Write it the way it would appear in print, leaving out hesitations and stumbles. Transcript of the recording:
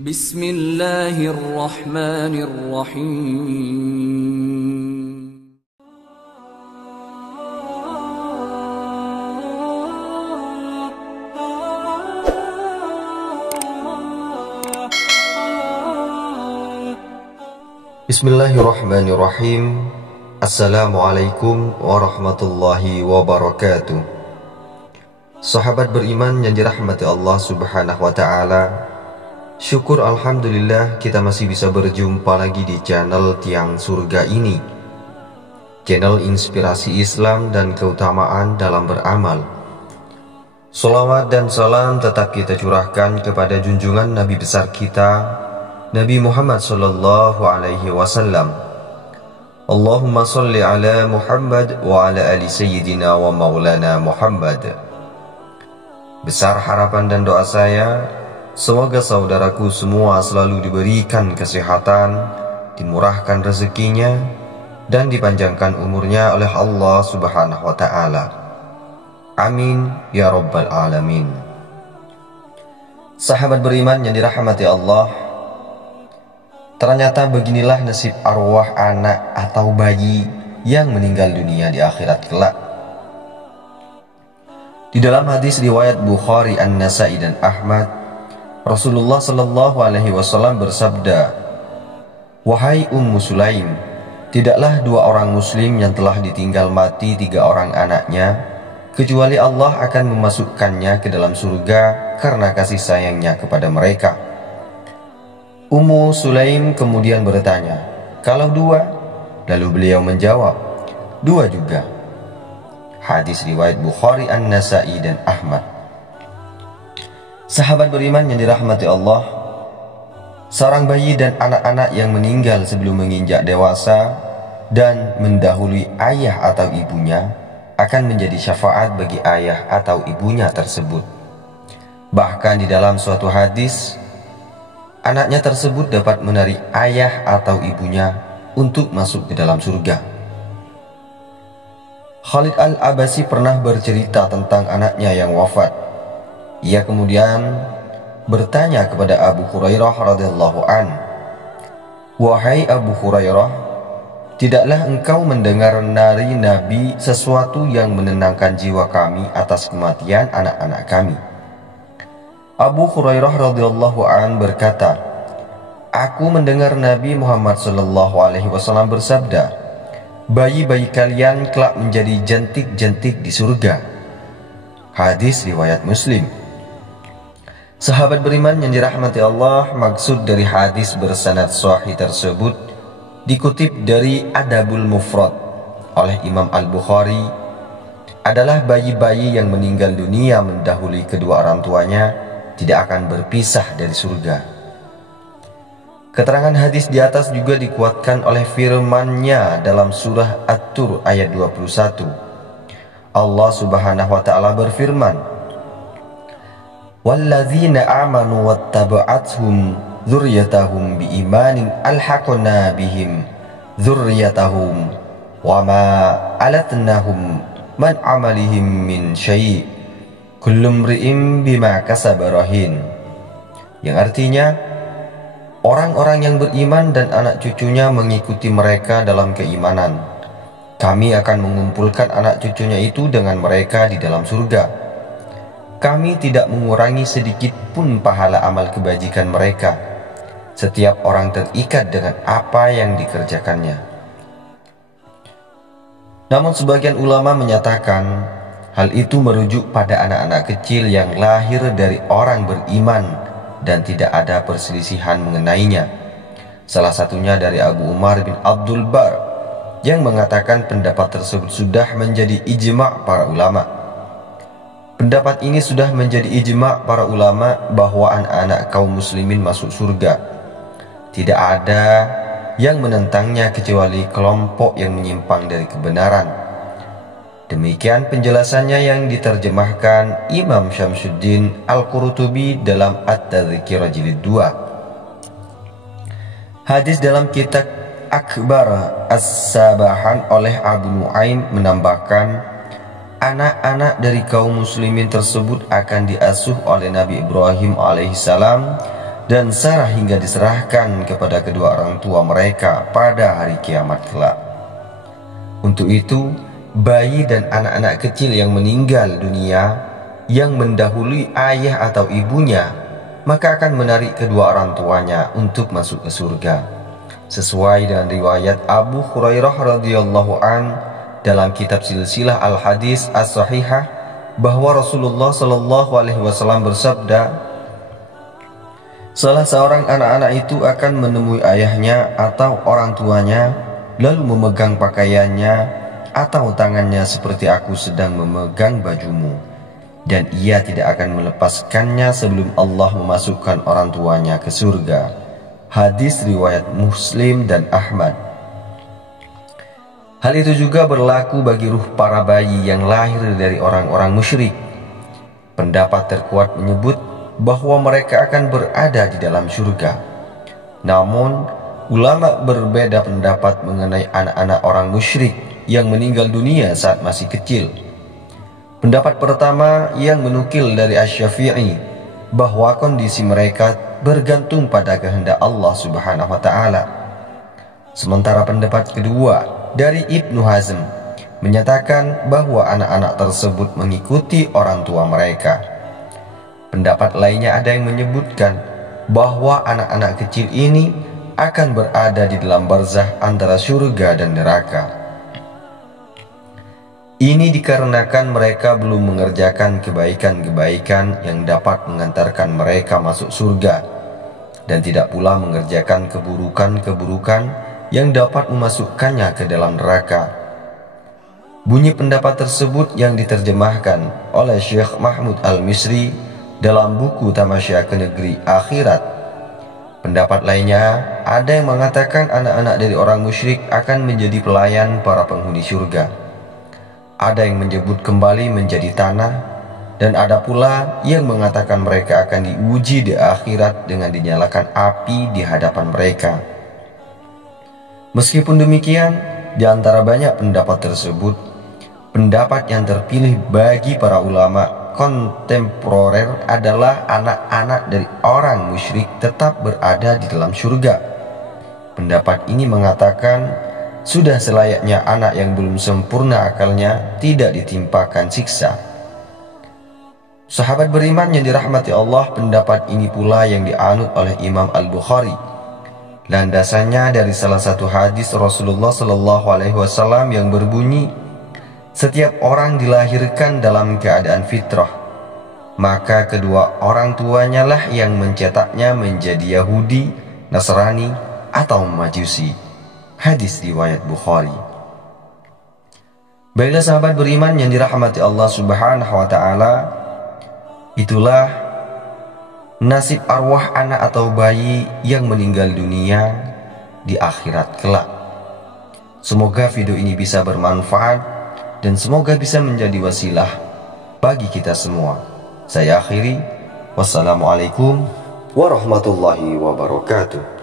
Bismillahirrahmanirrahim. Bismillahirrahmanirrahim. Assalamualaikum warahmatullahi wabarakatuh. Sahabat beriman yang dirahmati Allah subhanahu wa ta'ala, syukur alhamdulillah kita masih bisa berjumpa lagi di channel Tiang Surga ini, channel inspirasi Islam dan keutamaan dalam beramal. Salawat dan salam tetap kita curahkan kepada junjungan Nabi besar kita, Nabi Muhammad sallallahu alaihi wasallam. Allahumma salli ala Muhammad wa ala ali sayyidina wa maulana Muhammad. Besar harapan dan doa saya, semoga saudaraku semua selalu diberikan kesehatan, dimurahkan rezekinya, dan dipanjangkan umurnya oleh Allah subhanahu wa ta'ala. Amin ya rabbal alamin. Sahabat beriman yang dirahmati Allah, ternyata beginilah nasib arwah anak atau bayi yang meninggal dunia di akhirat kelak. Di dalam hadis riwayat Bukhari, An-Nasai dan Ahmad, Rasulullah sallallahu alaihi wasallam bersabda, "Wahai Ummu Sulaim, tidaklah dua orang muslim yang telah ditinggal mati tiga orang anaknya, kecuali Allah akan memasukkannya ke dalam surga karena kasih sayangnya kepada mereka." Ummu Sulaim kemudian bertanya, "Kalau dua?" Lalu beliau menjawab, "Dua juga." Hadis riwayat Bukhari, An-Nasai dan Ahmad. Sahabat beriman yang dirahmati Allah, seorang bayi dan anak-anak yang meninggal sebelum menginjak dewasa dan mendahului ayah atau ibunya akan menjadi syafaat bagi ayah atau ibunya tersebut. Bahkan di dalam suatu hadis, anaknya tersebut dapat menarik ayah atau ibunya untuk masuk ke dalam surga. Khalid Al-Abasi pernah bercerita tentang anaknya yang wafat. Ia kemudian bertanya kepada Abu Hurairah radhiyallahu an, "Wahai Abu Hurairah, tidaklah engkau mendengar dari Nabi sesuatu yang menenangkan jiwa kami atas kematian anak-anak kami?" Abu Hurairah radhiyallahu an berkata, "Aku mendengar Nabi Muhammad sallallahu alaihi wasallam bersabda, bayi-bayi kalian kelak menjadi jentik-jentik di surga." Hadis riwayat Muslim. Sahabat beriman yang dirahmati Allah, maksud dari hadis bersanad sahih tersebut dikutip dari Adabul Mufrad oleh Imam Al-Bukhari adalah bayi-bayi yang meninggal dunia mendahului kedua orang tuanya tidak akan berpisah dari surga. Keterangan hadis di atas juga dikuatkan oleh firman-Nya dalam surah At-Tur ayat 21. Allah subhanahu wa ta'ala berfirman, "Walladzina amanu wattaba'athum dzurriyyatahum biimanin alhaqna bihim dzurriyyatahum wama alatnahum man amalihim min syai' kullu imri'in bima kasaba rahin." Yang artinya, orang-orang yang beriman dan anak cucunya mengikuti mereka dalam keimanan, kami akan mengumpulkan anak cucunya itu dengan mereka di dalam surga. Kami tidak mengurangi sedikit pun pahala amal kebajikan mereka. Setiap orang terikat dengan apa yang dikerjakannya. Namun sebagian ulama menyatakan hal itu merujuk pada anak-anak kecil yang lahir dari orang beriman dan tidak ada perselisihan mengenainya. Salah satunya dari Abu Umar bin Abdul Bar yang mengatakan pendapat tersebut sudah menjadi ijma' para ulama. Pendapat ini sudah menjadi ijma' para ulama bahwa anak-anak kaum muslimin masuk surga. Tidak ada yang menentangnya kecuali kelompok yang menyimpang dari kebenaran. Demikian penjelasannya yang diterjemahkan Imam Syamsuddin Al-Qurtubi dalam At-Tadhkirah Jilid 2. Hadis dalam kitab Akbar As-Sabahan oleh Abu Nuaim menambahkan, anak-anak dari kaum muslimin tersebut akan diasuh oleh Nabi Ibrahim alaihissalam dan Sarah hingga diserahkan kepada kedua orang tua mereka pada hari kiamat kelak. Untuk itu, bayi dan anak-anak kecil yang meninggal dunia yang mendahului ayah atau ibunya, maka akan menarik kedua orang tuanya untuk masuk ke surga. Sesuai dengan riwayat Abu Hurairah radhiyallahu an dalam kitab Silsilah Al-Hadis As-Sahihah, bahwa Rasulullah Shallallahu alaihi wasallam bersabda, salah seorang anak-anak itu akan menemui ayahnya atau orang tuanya, lalu memegang pakaiannya atau tangannya seperti aku sedang memegang bajumu, dan ia tidak akan melepaskannya sebelum Allah memasukkan orang tuanya ke surga. Hadis riwayat Muslim dan Ahmad. Hal itu juga berlaku bagi ruh para bayi yang lahir dari orang-orang musyrik. Pendapat terkuat menyebut bahwa mereka akan berada di dalam surga. Namun, ulama berbeda pendapat mengenai anak-anak orang musyrik yang meninggal dunia saat masih kecil. Pendapat pertama yang menukil dari Asy-Syafi'i bahwa kondisi mereka bergantung pada kehendak Allah Subhanahu wa taala. Sementara pendapat kedua dari Ibnu Hazm menyatakan bahwa anak-anak tersebut mengikuti orang tua mereka. Pendapat lainnya ada yang menyebutkan bahwa anak-anak kecil ini akan berada di dalam barzakh antara surga dan neraka. Ini dikarenakan mereka belum mengerjakan kebaikan-kebaikan yang dapat mengantarkan mereka masuk surga, dan tidak pula mengerjakan keburukan-keburukan yang dapat memasukkannya ke dalam neraka. Bunyi pendapat tersebut yang diterjemahkan oleh Syekh Mahmud Al-Misri dalam buku Tamasya ke Negeri Akhirat. Pendapat lainnya ada yang mengatakan anak-anak dari orang musyrik akan menjadi pelayan para penghuni surga. Ada yang menyebut kembali menjadi tanah, dan ada pula yang mengatakan mereka akan diuji di akhirat dengan dinyalakan api di hadapan mereka. Meskipun demikian, di antara banyak pendapat tersebut, pendapat yang terpilih bagi para ulama kontemporer adalah anak-anak dari orang musyrik tetap berada di dalam surga. Pendapat ini mengatakan sudah selayaknya anak yang belum sempurna akalnya tidak ditimpakan siksa. Sahabat beriman yang dirahmati Allah, pendapat ini pula yang dianut oleh Imam Al-Bukhari. Landasannya dari salah satu hadis Rasulullah Shallallahu alaihi wasallam yang berbunyi, setiap orang dilahirkan dalam keadaan fitrah, maka kedua orang tuanya lah yang mencetaknya menjadi Yahudi, Nasrani, atau Majusi. Hadis riwayat Bukhari. Baiklah sahabat beriman yang dirahmati Allah Subhanahu wa taala, itulah nasib arwah anak atau bayi yang meninggal dunia di akhirat kelak. Semoga video ini bisa bermanfaat dan semoga bisa menjadi wasilah bagi kita semua. Saya akhiri, wassalamualaikum warahmatullahi wabarakatuh.